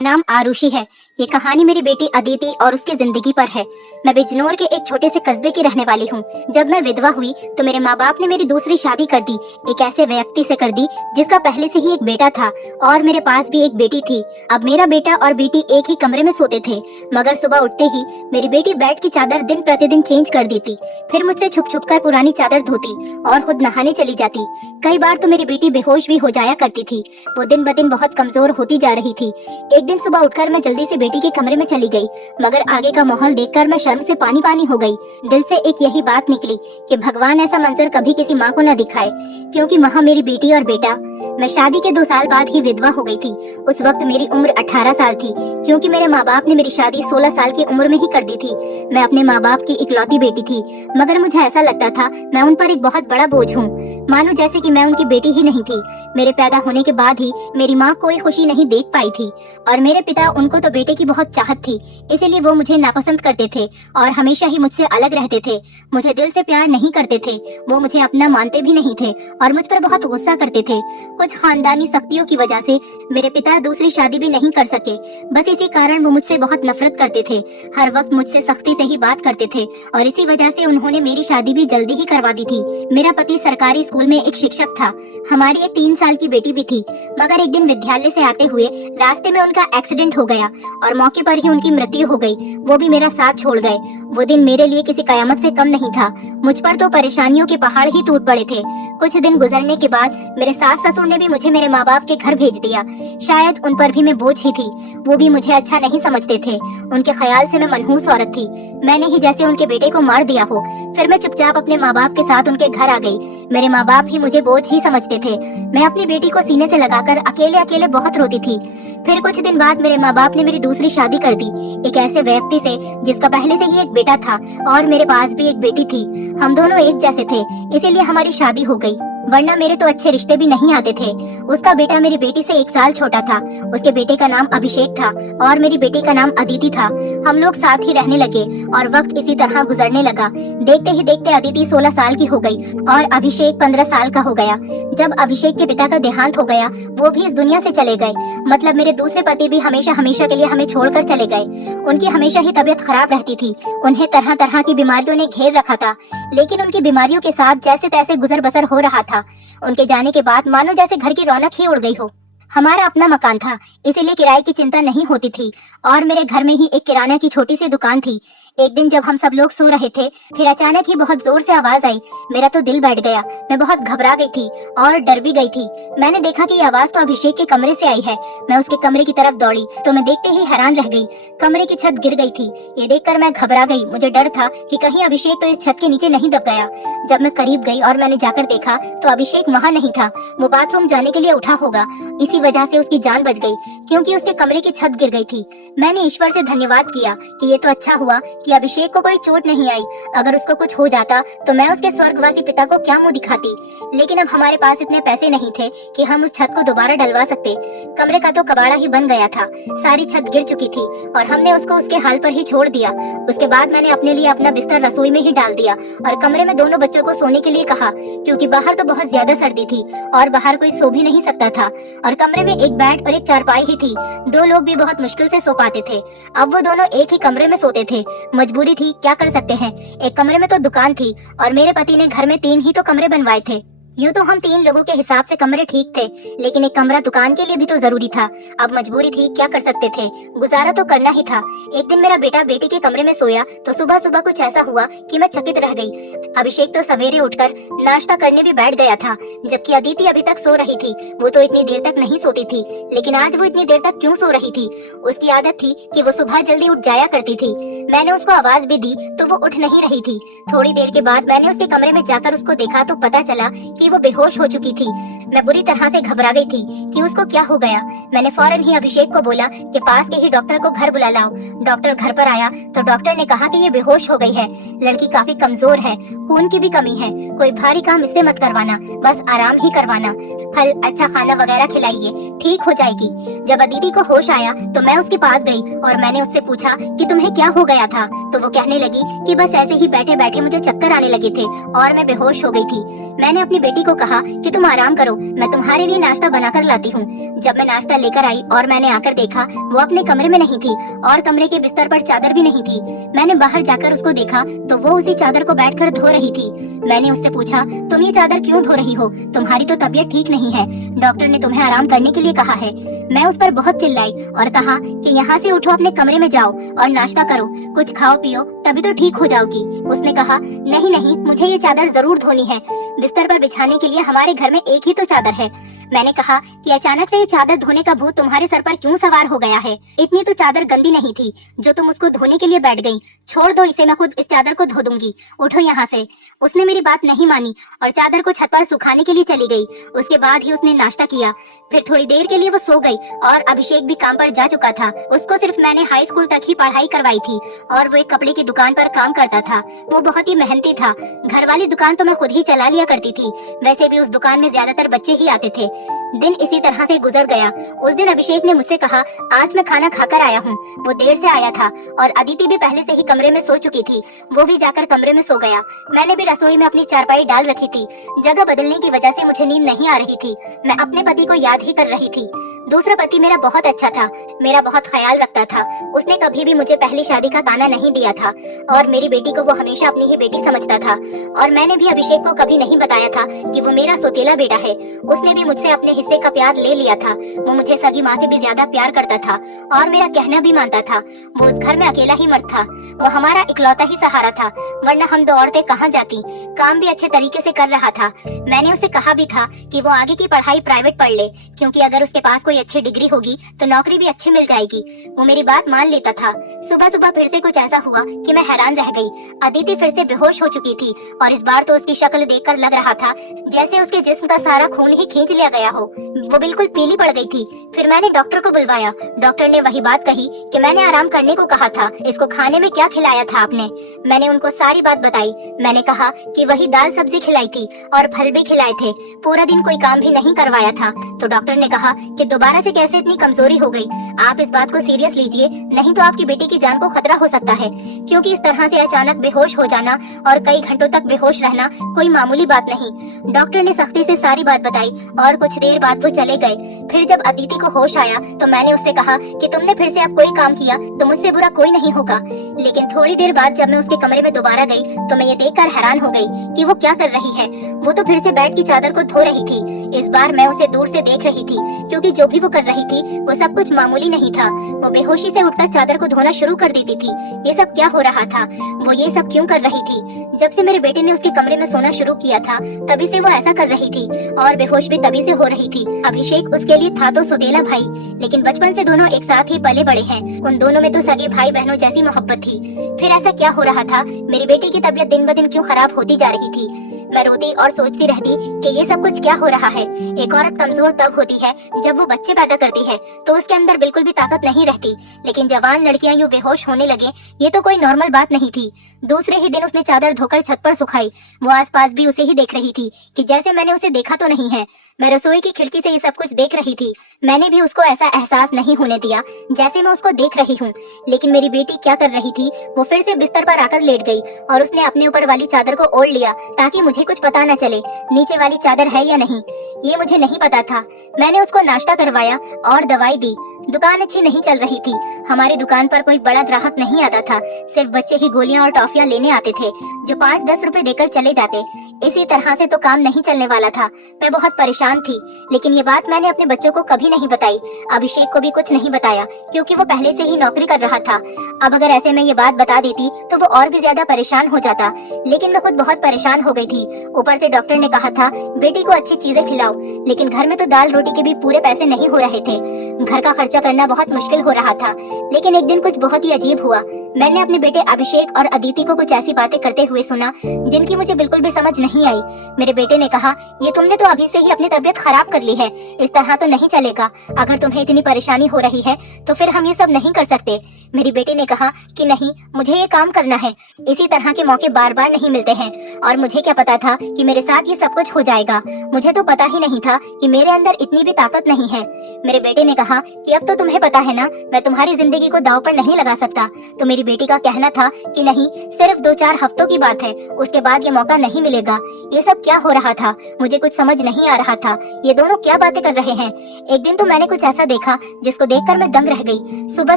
नाम आरुषि है। ये कहानी मेरी बेटी अदिति और उसकी जिंदगी पर है। मैं बिजनौर के एक छोटे से कस्बे की रहने वाली हूँ। जब मैं विधवा हुई तो मेरे माँ बाप ने मेरी दूसरी शादी कर दी। एक ऐसे व्यक्ति से कर दी जिसका पहले से ही एक बेटा था और मेरे पास भी एक बेटी थी। अब मेरा बेटा और बेटी एक ही कमरे में सोते थे, मगर सुबह उठते ही मेरी बेटी बेड की चादर दिन प्रतिदिन चेंज कर देती, फिर मुझसे छुप छुप कर पुरानी चादर धोती और खुद नहाने चली जाती। कई बार तो मेरी बेटी बेहोश भी हो जाया करती थी। वो दिन ब दिन बहुत कमजोर होती जा रही थी। एक दिन सुबह उठकर मैं जल्दी से बेटी के कमरे में चली गई, मगर आगे का माहौल देखकर मैं शर्म से पानी पानी हो गई। दिल से एक यही बात निकली कि भगवान ऐसा मंजर कभी किसी माँ को न दिखाए, क्योंकि वहाँ मेरी बेटी और बेटा। मैं शादी के 2 साल बाद ही विधवा हो गई थी। उस वक्त मेरी उम्र 18 साल थी, क्योंकि मेरे माँ बाप ने मेरी शादी 16 साल की उम्र में ही कर दी थी। मैं अपने माँ बाप की इकलौती बेटी थी, मगर मुझे ऐसा लगता था मैं उन पर एक बहुत बड़ा बोझ हूँ, मानो जैसे कि मैं उनकी बेटी ही नहीं थी। मेरे पैदा होने के बाद ही मेरी माँ कोई खुशी नहीं देख पाई थी और मेरे पिता, उनको तो बेटे की बहुत चाहत थी, इसीलिए वो मुझे नापसंद करते थे और हमेशा ही मुझसे अलग रहते थे। मुझे दिल से प्यार नहीं करते थे, वो मुझे अपना मानते भी नहीं थे और मुझ पर बहुत गुस्सा करते थे। कुछ खानदानी सख्तियों की वजह से मेरे पिता दूसरी शादी भी नहीं कर सके। बस इसी कारण वो मुझसे बहुत नफरत करते थे, हर वक्त मुझसे सख्ती से ही बात करते थे और इसी वजह से उन्होंने मेरी शादी भी जल्दी ही करवा दी थी। मेरा पति सरकारी स्कूल में एक शिक्षक था। हमारी एक 3 साल की बेटी भी थी, मगर एक दिन विद्यालय से आते हुए रास्ते में उनका एक्सीडेंट हो गया और मौके पर ही उनकी मृत्यु हो गई। वो भी मेरा साथ छोड़ गए। वो दिन मेरे लिए किसी कयामत से कम नहीं था। मुझ पर तो परेशानियों के पहाड़ ही टूट पड़े थे। कुछ दिन गुजरने के बाद मेरे सास ससुर ने भी मुझे मेरे माँ बाप के घर भेज दिया। शायद उन पर भी मैं बोझ ही थी। वो भी मुझे अच्छा नहीं समझते थे। उनके ख्याल से मैं मनहूस औरत थी। मैंने ही जैसे उनके बेटे को मार दिया हो। फिर मैं चुपचाप अपने माँ बाप के साथ उनके घर आ गई। मेरे माँ बाप ही मुझे बोझ ही समझते थे। मैं अपनी बेटी को सीने से लगाकर अकेले अकेले बहुत रोती थी। फिर कुछ दिन बाद मेरे माँ बाप ने मेरी दूसरी शादी कर दी, एक ऐसे व्यक्ति से जिसका पहले से ही एक बेटा था और मेरे पास भी एक बेटी थी। हम दोनों एक जैसे थे, इसीलिए हमारी शादी हो गई, वरना मेरे तो अच्छे रिश्ते भी नहीं आते थे। उसका बेटा मेरी बेटी से 1 साल छोटा था। उसके बेटे का नाम अभिषेक था और मेरी बेटी का नाम अदिति था। हम लोग साथ ही रहने लगे और वक्त इसी तरह गुजरने लगा। देखते ही देखते अदिति 16 साल की हो गई और अभिषेक 15 साल का हो गया। जब अभिषेक के पिता का देहांत हो गया, वो भी इस दुनिया से चले गए। मतलब मेरे दूसरे पति भी हमेशा हमेशा के लिए हमें छोड़कर चले गए। उनकी हमेशा ही तबीयत खराब रहती थी। उन्हें तरह तरह की बीमारियों ने घेर रखा था, लेकिन उनकी बीमारियों के साथ जैसे तैसे गुजर बसर हो रहा था। उनके जाने के बाद मानो जैसे घर की रौनक ही उड़ गई हो। हमारा अपना मकान था, इसीलिए किराए की चिंता नहीं होती थी और मेरे घर में ही एक किराना की छोटी सी दुकान थी। एक दिन जब हम सब लोग सो रहे थे, फिर अचानक ही बहुत जोर से आवाज आई। मेरा तो दिल बैठ गया। मैं बहुत घबरा गई थी और डर भी गई थी। मैंने देखा कि ये आवाज तो अभिषेक के कमरे से आई है। मैं उसके कमरे की तरफ दौड़ी तो मैं देखते ही हैरान रह गई। कमरे की छत गिर गई थी। ये देखकर मैं घबरा गई। मुझे डर था कि कहीं अभिषेक तो इस छत के नीचे नहीं दब गया। जब मैं करीब गई और मैंने जाकर देखा तो अभिषेक वहाँ नहीं था। वो बाथरूम जाने के लिए उठा होगा, इसी वजह से उसकी जान बच गई, क्योंकि उसके कमरे की छत गिर गई थी। मैंने ईश्वर से धन्यवाद किया कि ये तो अच्छा हुआ कि अभिषेक को कोई चोट नहीं आई। अगर उसको कुछ हो जाता तो मैं उसके स्वर्गवासी पिता को क्या मुंह दिखाती। लेकिन अब हमारे पास इतने पैसे नहीं थे कि हम उस छत को दोबारा डलवा सकते। कमरे का तो कबाड़ा ही बन गया था। सारी छत गिर चुकी थी और हमने उसको उसके हाल पर ही छोड़ दिया। उसके बाद मैंने अपने लिए अपना बिस्तर रसोई में ही डाल दिया और कमरे में दोनों बच्चों को सोने के लिए कहा, क्योंकि बाहर तो बहुत ज्यादा सर्दी थी और बाहर कोई सो भी नहीं सकता था और कमरे में एक बेड और एक चारपाई ही थी। 2 लोग भी बहुत मुश्किल से सो पाते थे। अब वो दोनों एक ही कमरे में सोते थे। मजबूरी थी, क्या कर सकते हैं। एक कमरे में तो दुकान थी और मेरे पति ने घर में 3 ही तो कमरे बनवाए थे। यूँ तो हम 3 लोगों के हिसाब से कमरे ठीक थे, लेकिन एक कमरा दुकान के लिए भी तो जरूरी था। अब मजबूरी थी, क्या कर सकते थे, गुजारा तो करना ही था। एक दिन मेरा बेटा बेटी के कमरे में सोया तो सुबह सुबह कुछ ऐसा हुआ कि मैं चकित रह गई। अभिषेक तो सवेरे उठकर नाश्ता करने भी बैठ गया था, जबकि अदिति अभी तक सो रही थी। वो तो इतनी देर तक नहीं सोती थी, लेकिन आज वो इतनी देर तक क्यों सो रही थी। उसकी आदत थी कि वो सुबह जल्दी उठ जाया करती थी। मैंने उसको आवाज भी दी तो वो उठ नहीं रही थी। थोड़ी देर के बाद मैंने उसके कमरे में जाकर उसको देखा तो पता चला कि वो बेहोश हो चुकी थी। मैं बुरी तरह से घबरा गई थी कि उसको क्या हो गया। मैंने फौरन ही अभिषेक को बोला कि पास के ही डॉक्टर को घर बुला लाओ। डॉक्टर घर पर आया तो डॉक्टर ने कहा कि ये बेहोश हो गई है। लड़की काफी कमजोर है, खून की भी कमी है। कोई भारी काम इससे मत करवाना, बस आराम ही करवाना। फल, अच्छा खाना वगैरह खिलाइए, ठीक हो जाएगी। जब अदिति को होश आया तो मैं उसके पास गई और मैंने उससे पूछा कि तुम्हें क्या हो गया था। तो वो कहने लगी कि बस ऐसे ही बैठे बैठे मुझे चक्कर आने लगे थे और मैं बेहोश हो गई थी। मैंने अपनी बेटी को कहा कि तुम आराम करो, मैं तुम्हारे लिए नाश्ता बनाकर लाती हूँ। जब मैं नाश्ता लेकर आई और मैंने आकर देखा वो अपने कमरे में नहीं थी और कमरे के बिस्तर पर चादर भी नहीं थी। मैंने बाहर जाकर उसको देखा तो वो उसी चादर को बैठकर धो रही थी। मैंने उससे पूछा, तुम ये चादर क्यों धो रही हो? तुम्हारी तो तबीयत ठीक नहीं है, डॉक्टर ने तुम्हें आराम करने के लिए कहा है। मैं उस पर बहुत चिल्लाई और कहा कि यहाँ से उठो, अपने कमरे में जाओ और नाश्ता करो, कुछ खाओ पियो, तभी तो ठीक हो जाओगी। उसने कहा, नहीं नहीं, मुझे ये चादर जरूर धोनी है, बिस्तर पर बिछाने के लिए हमारे घर में एक ही तो चादर है। मैंने कहा कि अचानक से ये चादर धोने का भूत तुम्हारे सर पर क्यों सवार हो गया है? इतनी तो चादर गंदी नहीं थी जो तुम उसको धोने के लिए बैठ गई। छोड़ दो इसे, मैं खुद इस चादर को धो दूंगी, उठो यहाँ से। उसने मेरी बात नहीं मानी और चादर को छत पर सुखाने के लिए चली गई। उसके बाद ही उसने नाश्ता किया, फिर थोड़ी देर के लिए वो सो गई और अभिषेक भी काम पर जा चुका था। उसको सिर्फ मैंने हाई स्कूल तक ही पढ़ाई करवाई थी और वो एक कपड़े की दुकान पर काम करता था। वो बहुत ही मेहनती था। घर वाली दुकान तो मैं खुद ही चला लिया करती थी, वैसे भी उस दुकान में ज्यादातर बच्चे ही आते थे। दिन इसी तरह से गुजर गया। उस दिन अभिषेक ने मुझसे कहा, आज मैं खाना खाकर आया हूँ। वो देर से आया था और अदिति भी पहले से ही कमरे में सो चुकी थी, वो भी जाकर कमरे में सो गया। मैंने भी रसोई में अपनी चारपाई डाल रखी थी। जगह बदलने की वजह से मुझे नींद नहीं आ रही थी। मैं अपने पति को याद ही कर रही थी। दूसरा पति मेरा बहुत अच्छा था, मेरा बहुत ख्याल रखता था। उसने कभी भी मुझे पहली शादी का ताना नहीं दिया था और मेरी बेटी को वो हमेशा अपनी ही बेटी समझता था। और मैंने भी अभिषेक को कभी नहीं बताया था कि वो मेरा सौतेला बेटा है। उसने भी मुझसे अपने हिस्से का प्यार ले लिया था। वो मुझे सगी माँ से भी ज्यादा प्यार करता था और मेरा कहना भी मानता था। वो उस घर में अकेला ही मर्द था, वो हमारा इकलौता ही सहारा था, वरना हम दो औरतें कहाँ जाती। काम भी अच्छे तरीके से कर रहा था। मैंने उसे कहा भी था कि वो आगे की पढ़ाई प्राइवेट पढ़ ले, क्योंकि अगर उसके पास कोई अच्छी डिग्री होगी तो नौकरी भी अच्छी मिल जाएगी। वो मेरी बात मान लेता था। सुबह सुबह फिर से कुछ ऐसा हुआ कि मैं हैरान रह गई। अदिति फिर से बेहोश हो चुकी थी और इस बार तो उसकी शक्ल देखकर लग रहा था जैसे उसके जिस्म का सारा खून ही खींच लिया गया हो। वो बिल्कुल पीली पड़ गई थी। फिर मैंने डॉक्टर को बुलवाया। डॉक्टर ने वही बात कही कि मैंने आराम करने को कहा था, इसको खाने में क्या खिलाया था आपने? मैंने उनको सारी बात बताई। मैंने कहा कि वही दाल सब्जी खिलाई थी और फल भी खिलाए थे, पूरा दिन कोई काम भी नहीं करवाया था। तो डॉक्टर ने कहा कि दोबारा से कैसे इतनी कमजोरी हो गई? आप इस बात को सीरियस लीजिए, नहीं तो आपकी बेटी की जान को खतरा हो सकता है, क्योंकि इस तरह से अचानक बेहोश हो जाना और कई घंटों तक बेहोश रहना कोई मामूली बात नहीं। डॉक्टर ने सख्ती से सारी बात बताई और कुछ देर बाद वो चले गए। फिर जब अदिति को होश आया तो मैंने उससे कहा कि तुमने फिर से अब कोई काम किया तो मुझसे बुरा कोई नहीं होगा। लेकिन थोड़ी देर बाद जब मैं उसके कमरे में दोबारा गई तो मैं ये देखकर हैरान हो गई कि वो क्या कर रही है। वो तो फिर से बेड की चादर को धो रही थी। इस बार मैं उसे दूर से देख रही थी, क्योंकि जो भी वो कर रही थी वो सब कुछ मामूली नहीं था। वो बेहोशी से उठकर चादर को धोना शुरू कर देती थी। ये सब क्या हो रहा था? वो ये सब क्यों कर रही थी? जब से मेरे बेटे ने उसके कमरे में सोना शुरू किया था तभी से वो ऐसा कर रही थी और बेहोश भी तभी से हो रही थी। अभिषेक उसके लिए था तो सौतेला भाई, लेकिन बचपन से दोनों एक साथ ही पले बड़े हैं। उन दोनों में तो सगे भाई बहनों जैसी मोहब्बत थी। फिर ऐसा क्या हो रहा था? मेरी बेटी की तबीयत दिन ब दिन क्यों खराब होती जा रही थी? मैं रोती और सोचती रहती कि ये सब कुछ क्या हो रहा है। एक औरत कमजोर तब होती है जब वो बच्चे पैदा करती है तो उसके अंदर बिल्कुल भी ताकत नहीं रहती, लेकिन जवान लड़कियां यूं बेहोश होने लगे ये तो कोई नॉर्मल बात नहीं थी। दूसरे ही दिन उसने चादर धोकर छत पर सुखाई। वो आसपास भी उसे ही देख रही थी कि जैसे मैंने उसे देखा तो नहीं है। मैं रसोई की खिड़की से ये सब कुछ देख रही थी। मैंने भी उसको ऐसा एहसास नहीं होने दिया जैसे मैं उसको देख रही हूँ। लेकिन मेरी बेटी क्या कर रही थी? वो फिर से बिस्तर पर आकर लेट गई और उसने अपने ऊपर वाली चादर को ओढ़ लिया ताकि मुझे कुछ पता न चले नीचे वाली चादर है या नहीं। ये मुझे नहीं पता था। मैंने उसको नाश्ता करवाया और दवाई दी। दुकान अच्छी नहीं चल रही थी। हमारी दुकान पर कोई बड़ा ग्राहक नहीं आता था, सिर्फ बच्चे ही गोलियां और टॉफियां लेने आते थे जो 5-10 रुपए देकर चले जाते। इसी तरह से तो काम नहीं चलने वाला था। मैं बहुत परेशान थी, लेकिन ये बात मैंने अपने बच्चों को कभी नहीं बताई। अभिषेक को भी कुछ नहीं बताया क्योंकि वो पहले से ही नौकरी कर रहा था। अब अगर ऐसे में ये बात बता देती तो वो और भी ज्यादा परेशान हो जाता, लेकिन मैं खुद बहुत परेशान हो गई थी। ऊपर से डॉक्टर ने कहा था बेटी को अच्छी चीजें खिलाओ, लेकिन घर में तो दाल रोटी के भी पूरे पैसे नहीं हो रहे थे। घर का खर्चा करना बहुत मुश्किल हो रहा था। लेकिन एक दिन कुछ बहुत ही अजीब हुआ। मैंने अपने बेटे अभिषेक और अदिति को कुछ ऐसी बातें करते हुए सुना जिनकी मुझे बिल्कुल भी समझ नहीं आई। मेरे बेटे ने कहा, ये तुमने तो अभी से ही अपनी तबीयत खराब कर ली है, इस तरह तो नहीं चलेगा। अगर तुम्हें इतनी परेशानी हो रही है तो फिर हम ये सब नहीं कर सकते। मेरी बेटी ने कहा कि नहीं, मुझे ये काम करना है। इसी तरह के मौके बार बार नहीं मिलते हैं और मुझे क्या पता था कि मेरे साथ ये सब कुछ हो जाएगा। मुझे तो पता ही नहीं था कि मेरे अंदर इतनी भी ताकत नहीं है। मेरे बेटे ने कहा कि अब तो तुम्हें पता है ना, मैं तुम्हारी जिंदगी को दांव पर नहीं लगा सकता। तो मेरी बेटी का कहना था कि नहीं, सिर्फ 2-4 हफ्तों की बात है, उसके बाद ये मौका नहीं मिलेगा। ये सब क्या हो रहा था, मुझे कुछ समझ नहीं आ रहा था। ये दोनों क्या बातें कर रहे हैं। एक दिन तो मैंने कुछ ऐसा देखा जिसको देखकर मैं दंग रह गई। सुबह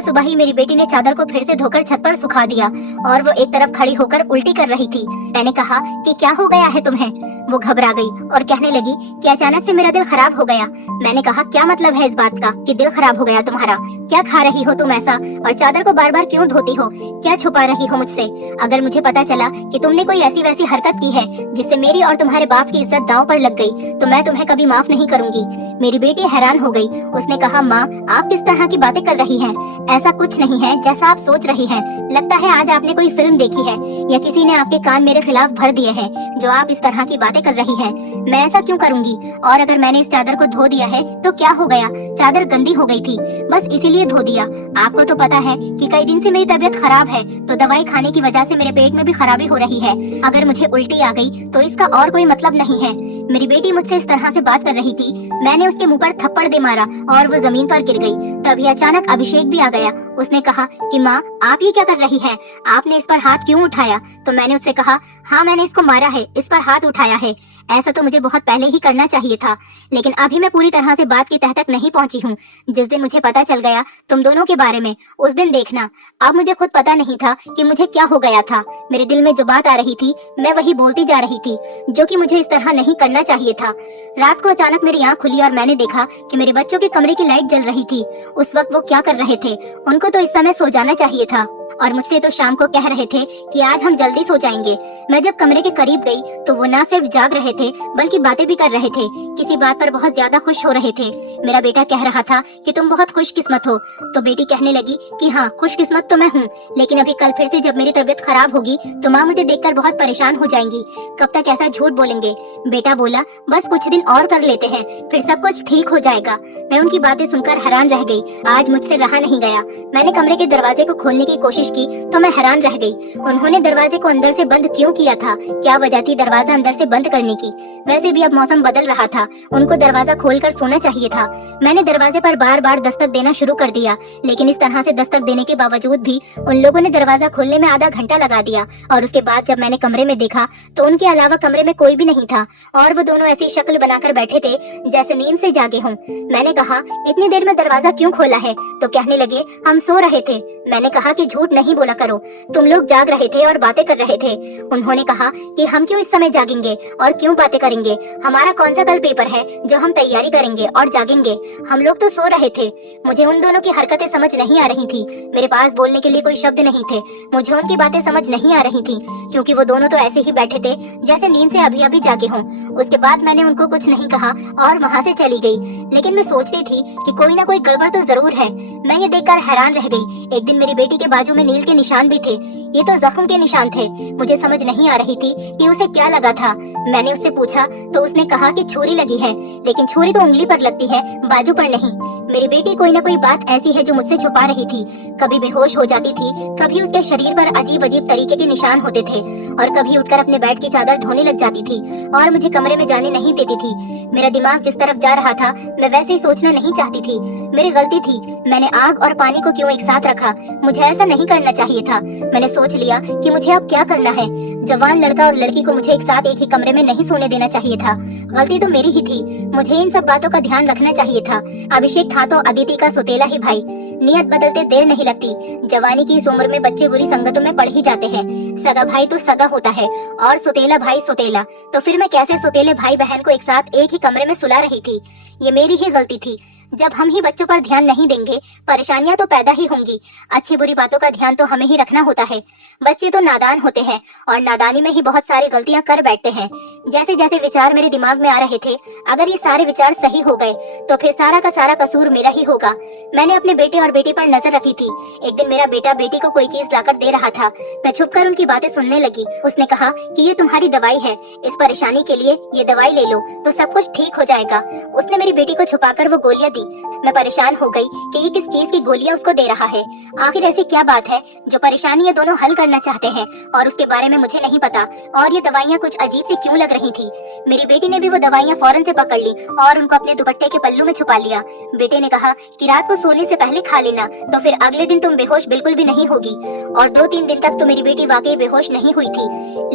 सुबह ही मेरी बेटी ने चादर को फिर से धोकर छत पर सुखा दिया और वो एक तरफ खड़ी होकर उल्टी कर रही थी। मैंने कहा कि क्या हो गया है तुम्हें। वो घबरा गई और कहने लगी कि अचानक से मेरा दिल खराब हो गया। मैंने कहा, क्या मतलब है इस बात का कि दिल खराब हो गया तुम्हारा? क्या खा रही हो तुम ऐसा, और चादर को बार बार क्यों धोती हो? क्या छुपा रही हो मुझसे? अगर मुझे पता चला कि तुमने कोई ऐसी वैसी हरकत की है जिससे मेरी और तुम्हारे बाप की इज्जत दांव पर लग गई तो मैं तुम्हें कभी माफ नहीं करूंगी। मेरी बेटी हैरान हो गई। उसने कहा, माँ, आप किस तरह की बातें कर रही हैं? ऐसा कुछ नहीं है जैसा आप सोच रही हैं। लगता है आज आपने कोई फिल्म देखी है या किसी ने आपके कान मेरे खिलाफ भर दिए हैं जो आप इस तरह की बातें कर रही हैं। मैं ऐसा क्यों करूंगी? और अगर मैंने इस चादर को धो दिया है तो क्या हो गया? चादर गंदी हो गई थी, बस इसीलिए धो दिया। आपको तो पता है कि कई दिन से मेरी तबीयत खराब है, तो दवाई खाने की वजह से मेरे पेट में भी खराबी हो रही है। अगर मुझे उल्टी आ गई तो इसका और कोई मतलब नहीं है। मेरी बेटी मुझसे इस तरह से बात कर रही थी। मैंने उसके मुंह पर थप्पड़ दे मारा और वो जमीन पर गिर गई। तभी अचानक अभिषेक भी आ गया। उसने कहा कि माँ, आप ये क्या कर रही हैं? आपने इस पर हाथ क्यों उठाया? तो मैंने उससे कहा, हाँ, मैंने इसको मारा है, इस पर हाथ उठाया है। ऐसा तो मुझे बहुत पहले ही करना चाहिए था, लेकिन अभी मैं पूरी तरह से बात की तह तक नहीं पहुंची हूँ। जिस दिन मुझे पता चल गया तुम दोनों के बारे में, उस दिन देखना। अब मुझे खुद पता नहीं था कि मुझे क्या हो गया था। मेरे दिल में जो बात आ रही थी मैं वही बोलती जा रही थी, जो कि मुझे इस तरह नहीं करना चाहिए था। रात को अचानक मेरी आंख खुली और मैंने देखा कि मेरे बच्चों के कमरे की लाइट जल रही थी। उस वक्त वो क्या कर रहे थे? उनको तो इस समय सो जाना चाहिए था और मुझसे तो शाम को कह रहे थे कि आज हम जल्दी सो जाएंगे। मैं जब कमरे के करीब गई तो वो ना सिर्फ जाग रहे थे बल्कि बातें भी कर रहे थे। किसी बात पर बहुत ज्यादा खुश हो रहे थे। मेरा बेटा कह रहा था कि तुम बहुत खुशकिस्मत हो, तो बेटी कहने लगी कि हाँ, खुशकिस्मत तो मैं हूँ, लेकिन अभी कल फिर से जब मेरी तबीयत खराब होगी तो माँ मुझे देखकर बहुत परेशान हो जाएंगी। कब तक ऐसा झूठ बोलेंगे? बेटा बोला, बस कुछ दिन और कर लेते हैं, फिर सब कुछ ठीक हो जाएगा। मैं उनकी बातें सुनकर हैरान रह गई। आज मुझसे रहा नहीं गया। मैंने कमरे के दरवाजे को खोलने की कोशिश की तो मैं हैरान रह गई। उन्होंने दरवाजे को अंदर से बंद क्यों किया था? क्या वजह थी दरवाजा अंदर से बंद करने की? वैसे भी अब मौसम बदल रहा था, उनको दरवाजा खोलकर सोना चाहिए था। मैंने दरवाजे पर बार बार दस्तक देना शुरू कर दिया, लेकिन इस तरह से दस्तक देने के बावजूद भी उन लोगों ने दरवाजा खोलने में आधा घंटा लगा दिया। और उसके बाद जब मैंने कमरे में देखा तो उनके अलावा कमरे में कोई भी नहीं था और वो दोनों ऐसी शक्ल बनाकर बैठे थे जैसे नींद से जागे हों। मैंने कहा, इतनी देर में दरवाजा क्यों खोला है? तो कहने लगे, हम सो रहे थे। मैंने कहा कि झूठ नहीं बोला करो, तुम लोग जाग रहे थे और बातें कर रहे थे। उन्होंने कहा कि हम क्यों इस समय जागेंगे और क्यों बातें करेंगे? हमारा कौन सा कल पेपर है जो हम तैयारी करेंगे और जागेंगे? हम लोग तो सो रहे थे। मुझे उन दोनों की हरकतें समझ नहीं आ रही थी। मेरे पास बोलने के लिए कोई शब्द नहीं थे। मुझे उनकी बातें समझ नहीं आ रही थी क्योंकि वो दोनों तो ऐसे ही बैठे थे जैसे नींद से अभी अभी जागे हों। उसके बाद मैंने उनको कुछ नहीं कहा और वहाँ से चली गई। लेकिन मैं सोचती थी कि कोई ना कोई गड़बड़ तो जरूर है। मैं ये देखकर हैरान रह गई। एक दिन मेरी बेटी के बाजू में नील के निशान भी थे। ये तो जख्म के निशान थे। मुझे समझ नहीं आ रही थी कि उसे क्या लगा था। मैंने उससे पूछा तो उसने कहा कि छुरी लगी है, लेकिन छुरी तो उंगली पर लगती है, बाजू पर नहीं। मेरी बेटी कोई ना कोई बात ऐसी है जो मुझसे छुपा रही थी। कभी बेहोश हो जाती थी, कभी उसके शरीर पर अजीब अजीब तरीके के निशान होते थे और कभी उठकर अपने बेड की चादर धोने लग जाती थी और मुझे कमरे में जाने नहीं देती थी। मेरा दिमाग जिस तरफ जा रहा था मैं वैसे ही सोचना नहीं चाहती थी। मेरी गलती थी। मैंने आग और पानी को क्यों एक साथ रखा? मुझे ऐसा नहीं करना चाहिए था। मैंने सोच लिया कि मुझे अब क्या करना है। जवान लड़का और लड़की को मुझे एक साथ एक ही कमरे में नहीं सोने देना चाहिए था। गलती तो मेरी ही थी। मुझे इन सब बातों का ध्यान रखना चाहिए था। अभिषेक था तो अदिति का सौतेला ही भाई। नियत बदलते देर नहीं लगती। जवानी की इस उम्र में बच्चे बुरी संगतों में पड़ ही जाते हैं। सगा भाई तो सगा होता है और सौतेला भाई सौतेला। तो फिर मैं कैसे सौतेले भाई बहन को एक साथ एक ही कमरे में सुला रही थी? ये मेरी ही गलती थी। जब हम ही बच्चों पर ध्यान नहीं देंगे परेशानियां तो पैदा ही होंगी। अच्छी बुरी बातों का ध्यान तो हमें ही रखना होता है। बच्चे तो नादान होते हैं और नादानी में ही बहुत सारी गलतियां कर बैठते हैं। जैसे जैसे विचार मेरे दिमाग में आ रहे थे, अगर ये सारे विचार सही हो गए तो फिर सारा का सारा कसूर मेरा ही होगा। मैंने अपने बेटे और बेटी पर नजर रखी थी। एक दिन मेरा बेटा बेटी को कोई चीज लाकर दे रहा था। मैं छुपकर उनकी बातें सुनने लगी। उसने कहा कि ये तुम्हारी दवाई है, इस परेशानी के लिए ये दवाई ले लो तो सब कुछ ठीक हो जाएगा। उसने मेरी बेटी को छुपाकर वो गोलियां दी। मैं परेशान हो गई कि ये किस चीज की गोलियां उसको दे रहा है। आखिर ऐसी क्या बात है जो परेशानी ये दोनों हल करना चाहते हैं और उसके बारे में मुझे नहीं पता। और ये दवाइयाँ कुछ अजीब सी क्यों लग रही थी। मेरी बेटी ने भी वो दवाइयाँ फौरन से पकड़ ली और उनको अपने दुपट्टे के पल्लू में छुपा लिया। बेटे ने कहा कि रात को सोने से पहले खा लेना तो फिर अगले दिन तुम बेहोश बिल्कुल भी नहीं होगी। और 2-3 दिन तक तो मेरी बेटी वाकई बेहोश नहीं हुई थी,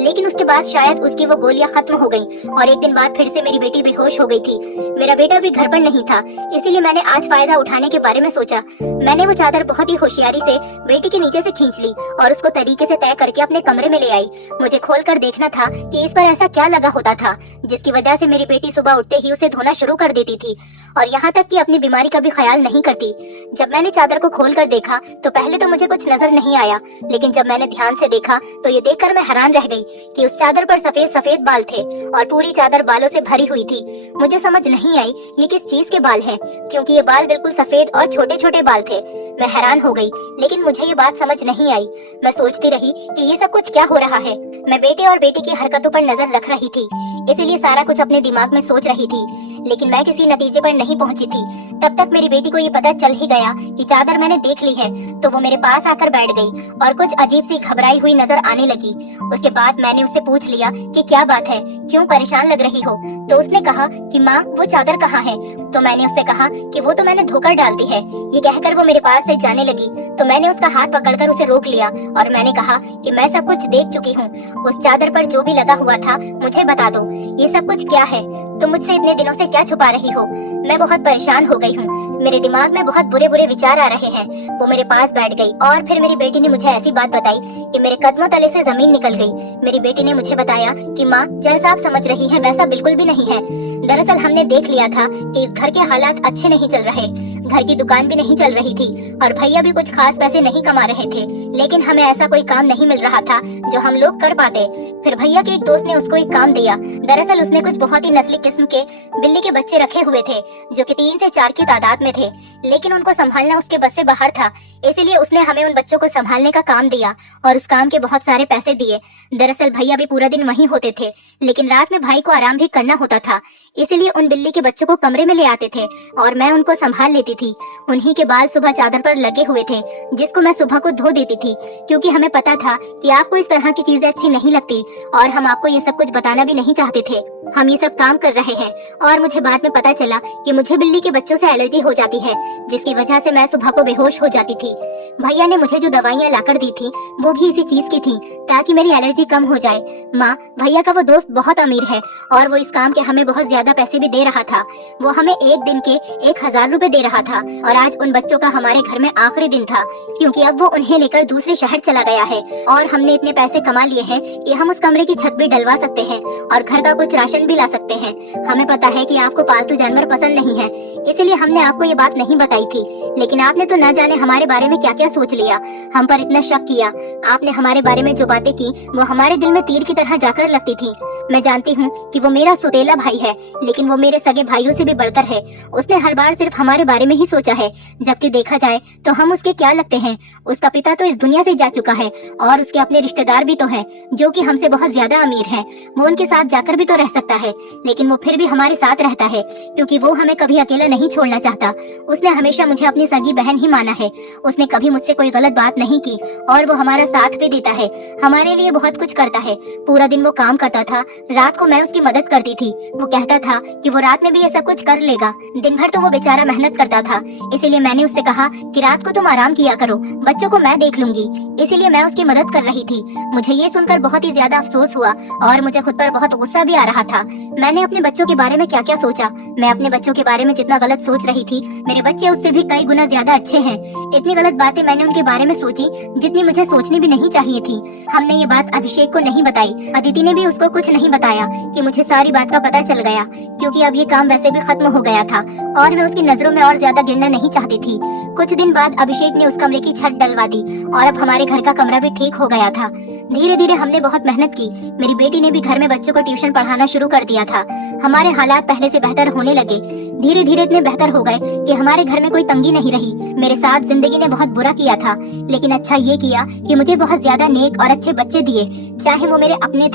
लेकिन उसके बाद शायद उसकी वो गोलियां खत्म हो गई और एक दिन बाद फिर से मेरी बेटी बेहोश हो गई थी। मेरा बेटा भी घर पर नहीं था, इसीलिए मैंने आज फायदा उठाने के बारे में सोचा। मैंने वो चादर बहुत ही होशियारी से बेटी के नीचे से खींच ली और उसको तरीके से तय करके अपने कमरे में ले आई। मुझे खोलकर देखना था कि इस पर ऐसा क्या लगा होता था जिसकी वजह से मेरी बेटी सुबह उठते ही उसे धोना शुरू कर देती थी और यहाँ तक कि अपनी बीमारी का भी ख्याल नहीं करती। जब मैंने चादर को खोलकर देखा तो पहले तो मुझे कुछ नजर नहीं आया, लेकिन जब मैंने ध्यान से देखा तो ये देखकर मैं हैरान रह गई कि उस चादर पर सफेद सफेद बाल थे और पूरी चादर बालों से भरी हुई थी। मुझे समझ नहीं आई ये किस चीज के बाल हैं, क्योंकि ये बाल बिल्कुल सफेद और छोटे छोटे बाल थे। मैं हैरान हो गई, लेकिन मुझे ये बात समझ नहीं आई। मैं सोचती रही कि ये सब कुछ क्या हो रहा है। मैं बेटे और बेटी की हरकतों पर नजर रख रही थी, इसीलिए सारा कुछ अपने दिमाग में सोच रही थी, लेकिन मैं किसी नतीजे पर नहीं पहुंची थी। तब तक मेरी बेटी को ये पता चल ही गया कि चादर मैंने देख ली है, तो वो मेरे पास आकर बैठ गई और कुछ अजीब सी घबराई हुई नजर आने लगी। उसके बाद मैंने उससे पूछ लिया कि क्या बात है, क्यों परेशान लग रही हो। तो उसने कहा कि माँ वो चादर कहाँ है। तो मैंने उससे कहा कि वो तो मैंने धोकर डाल दी है। ये कहकर वो मेरे पास से जाने लगी, तो मैंने उसका हाथ पकड़कर उसे रोक लिया और मैंने कहा कि मैं सब कुछ देख चुकी हूँ। उस चादर पर जो भी लगा हुआ था मुझे बता दो, ये सब कुछ क्या है, तुम मुझसे इतने दिनों से क्या छुपा रही हो। मैं बहुत परेशान हो गई हूँ, मेरे दिमाग में बहुत बुरे बुरे विचार आ रहे हैं। वो मेरे पास बैठ गई और फिर मेरी बेटी ने मुझे ऐसी बात बताई कि मेरे कदमों तले से जमीन निकल गई। मेरी बेटी ने मुझे बताया कि माँ जैसा आप समझ रही हैं वैसा बिल्कुल भी नहीं है। दरअसल हमने देख लिया था कि इस घर के हालात अच्छे नहीं चल रहे, घर की दुकान भी नहीं चल रही थी और भैया भी कुछ खास पैसे नहीं कमा रहे थे, लेकिन हमें ऐसा कोई काम नहीं मिल रहा था जो हम लोग कर पाते। फिर भैया के एक दोस्त ने उसको एक काम दिया। दरअसल उसने कुछ बहुत ही नस्ली किस्म के बिल्ली के बच्चे रखे हुए थे जो कि 3 से 4 की तादाद में थे, लेकिन उनको संभालना उसके बस से बाहर था, इसीलिए उसने हमें उन बच्चों को संभालने का काम दिया और उस काम के बहुत सारे पैसे दिए। दरअसल भैया भी पूरा दिन वहीं होते थे, लेकिन रात में भाई को आराम भी करना होता था, इसीलिए उन बिल्ली के बच्चों को कमरे में ले आते थे और मैं उनको संभाल लेती थी। उन्हीं के बाल सुबह चादर पर लगे हुए थे, जिसको मैं सुबह को धो देती थी, क्योंकि हमें पता था कि आपको इस तरह की चीजें अच्छी नहीं लगती और हम आपको ये सब कुछ बताना भी नहीं चाहते थे। हम ये सब काम कर रहे हैं और मुझे बाद में पता चला कि मुझे बिल्ली के बच्चों से एलर्जी हो जाती है, जिसकी वजह से मैं सुबह को बेहोश हो जाती थी। भैया ने मुझे जो दवाइयाँ लाकर दी थी वो भी इसी चीज की थी, ताकि मेरी एलर्जी कम हो जाए। माँ, भैया का वो दोस्त बहुत अमीर है और वो इस काम के हमें बहुत ज्यादा पैसे भी दे रहा था। वो हमें एक दिन के 1000 रुपए दे रहा था और आज उन बच्चों का हमारे घर में आखिरी दिन था, क्योंकि अब वो उन्हें लेकर दूसरे शहर चला गया है और हमने इतने पैसे कमा लिए हैं कि हम उस कमरे की छत भी डलवा सकते हैं और घर का कुछ राशन भी ला सकते हैं। हमें पता है कि आपको पालतू जानवर पसंद नहीं है, इसीलिए हमने आपको ये बात नहीं बताई थी, लेकिन आपने तो न जाने हमारे बारे में क्या क्या सोच लिया, हम पर इतना शक किया। आपने हमारे बारे में जो बातें की वो हमारे दिल में तीर की तरह जाकर लगती थी। मैं जानती हूँ कि वो मेरा सौतेला भाई है, लेकिन वो मेरे सगे भाइयों से भी बढ़कर है। उसने हर बार सिर्फ हमारे बारे में ही सोचा है, जबकि देखा जाए तो हम उसके क्या लगते हैं। उसका पिता तो इस दुनिया से जा चुका है और उसके अपने रिश्तेदार भी तो हैं, जो कि हमसे बहुत ज्यादा अमीर हैं। वो उनके साथ जाकर भी तो रह सकता है, लेकिन वो फिर भी हमारे साथ रहता है, क्योंकि वो हमें कभी अकेला नहीं छोड़ना चाहता। उसने हमेशा मुझे अपनी सगी बहन ही माना है, उसने कभी मुझसे कोई गलत बात नहीं की और वो हमारा साथ भी देता है, हमारे लिए बहुत कुछ करता है। पूरा दिन वो काम करता था, रात को मैं उसकी मदद करती थी। वो कहता था कि वो रात में भी ये सब कुछ कर लेगा, दिन भर तो वो बेचारा मेहनत करता था, इसीलिए मैंने उससे कहा कि रात को तुम आराम किया करो, बच्चों को मैं देख लूंगी, इसीलिए मैं उसकी मदद कर रही थी। मुझे ये सुनकर बहुत ही ज्यादा अफसोस हुआ और मुझे खुद पर बहुत गुस्सा भी आ रहा था। मैंने अपने बच्चों के बारे में क्या क्या सोचा। मैं अपने बच्चों के बारे में जितना गलत सोच रही थी, मेरे बच्चे उससे भी कई गुना ज्यादा अच्छे हैं। इतनी गलत बातें मैंने उनके बारे में सोची जितनी मुझे सोचनी भी नहीं चाहिए थी। हमने ये बात अभिषेक को नहीं बताई, अदिति ने भी उसको कुछ नहीं बताया कि मुझे सारी बात का पता चल गया, क्योंकि अब ये काम वैसे भी खत्म हो गया था और मैं उसकी नजरों में और ज्यादा गिरना नहीं चाहती थी। कुछ दिन बाद अभिषेक ने उस कमरे की छत डलवा दी और अब हमारे घर का कमरा भी ठीक हो गया था। धीरे धीरे हमने बहुत मेहनत की। मेरी बेटी ने भी घर में बच्चों को ट्यूशन पढ़ाना शुरू कर दिया था। हमारे हालात पहले से बेहतर होने लगे। धीरे धीरे इतने बेहतर हो गए कि हमारे घर में कोई तंगी नहीं रही। मेरे साथ जिंदगी ने बहुत बुरा किया था, लेकिन अच्छा ये किया कि मुझे बहुत ज्यादा नेक और अच्छे बच्चे दिए, चाहे वो मेरे अपने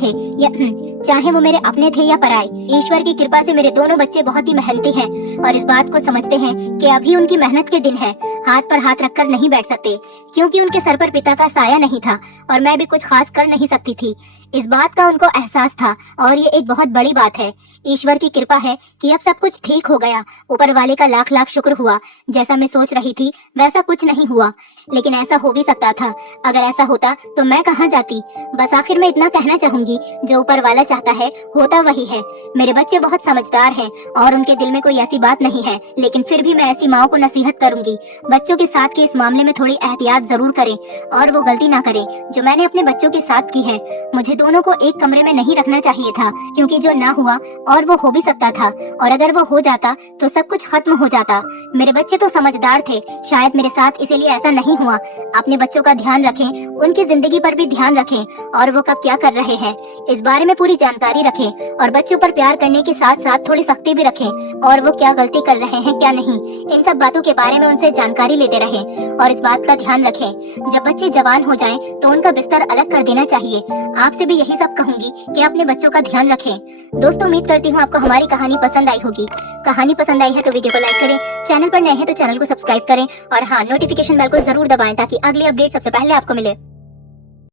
थे या पराए। ईश्वर की कृपा से मेरे दोनों बच्चे बहुत ही मेहनती हैं और इस बात को समझते हैं कि अभी उनकी मेहनत के दिन है। हाथ पर हाथ रखकर नहीं बैठ सकते, क्योंकि उनके सर पर पिता का साया नहीं था और मैं भी कुछ खास कर नहीं सकती थी। इस बात का उनको एहसास था और ये एक बहुत बड़ी बात है। ईश्वर की कृपा है कि अब सब कुछ ठीक हो गया। ऊपर वाले का लाख लाख शुक्र हुआ। जैसा मैं सोच रही थी वैसा कुछ नहीं हुआ, लेकिन ऐसा हो भी सकता था। अगर ऐसा होता तो मैं कहाँ जाती। बस आखिर में इतना कहना चाहूंगी, जो ऊपर वाला चाहता है होता वही है। मेरे बच्चे बहुत समझदार हैं और उनके दिल में कोई ऐसी बात नहीं है, लेकिन फिर भी मैं ऐसी माओ को नसीहत करूंगी, बच्चों के साथ के इस मामले में थोड़ी एहतियात जरूर करें और वो गलती ना करें जो मैंने अपने बच्चों के साथ की है। मुझे दोनों को एक कमरे में नहीं रखना चाहिए था, क्योंकि जो ना हुआ और वो हो भी सकता था, और अगर वो हो जाता तो सब कुछ खत्म हो जाता। मेरे बच्चे तो समझदार थे, शायद मेरे साथ इसीलिए ऐसा नहीं हुआ। अपने बच्चों का ध्यान रखें, उनकी जिंदगी पर भी ध्यान रखें और वो कब क्या कर रहे हैं इस बारे में पूरी जानकारी रखें, और बच्चों पर प्यार करने के साथ साथ थोड़ी सख्ती भी रखें, और वो क्या गलती कर रहे हैं क्या नहीं, इन सब बातों के बारे में उनसे जानकारी लेते रहें और इस बात का ध्यान रखें जब बच्चे जवान हो जाएं तो उनका बिस्तर अलग कर देना चाहिए। आपसे भी यही सब कहूंगी कि अपने बच्चों का ध्यान रखें। दोस्तों, उम्मीद करती हूँ आपको हमारी कहानी पसंद आई होगी। कहानी पसंद आई है तो वीडियो को लाइक करें, चैनल पर नए हैं तो चैनल को सब्सक्राइब करें और हाँ, नोटिफिकेशन बेल को जरूर दबाएं ताकि अगली अपडेट सबसे पहले आपको मिले।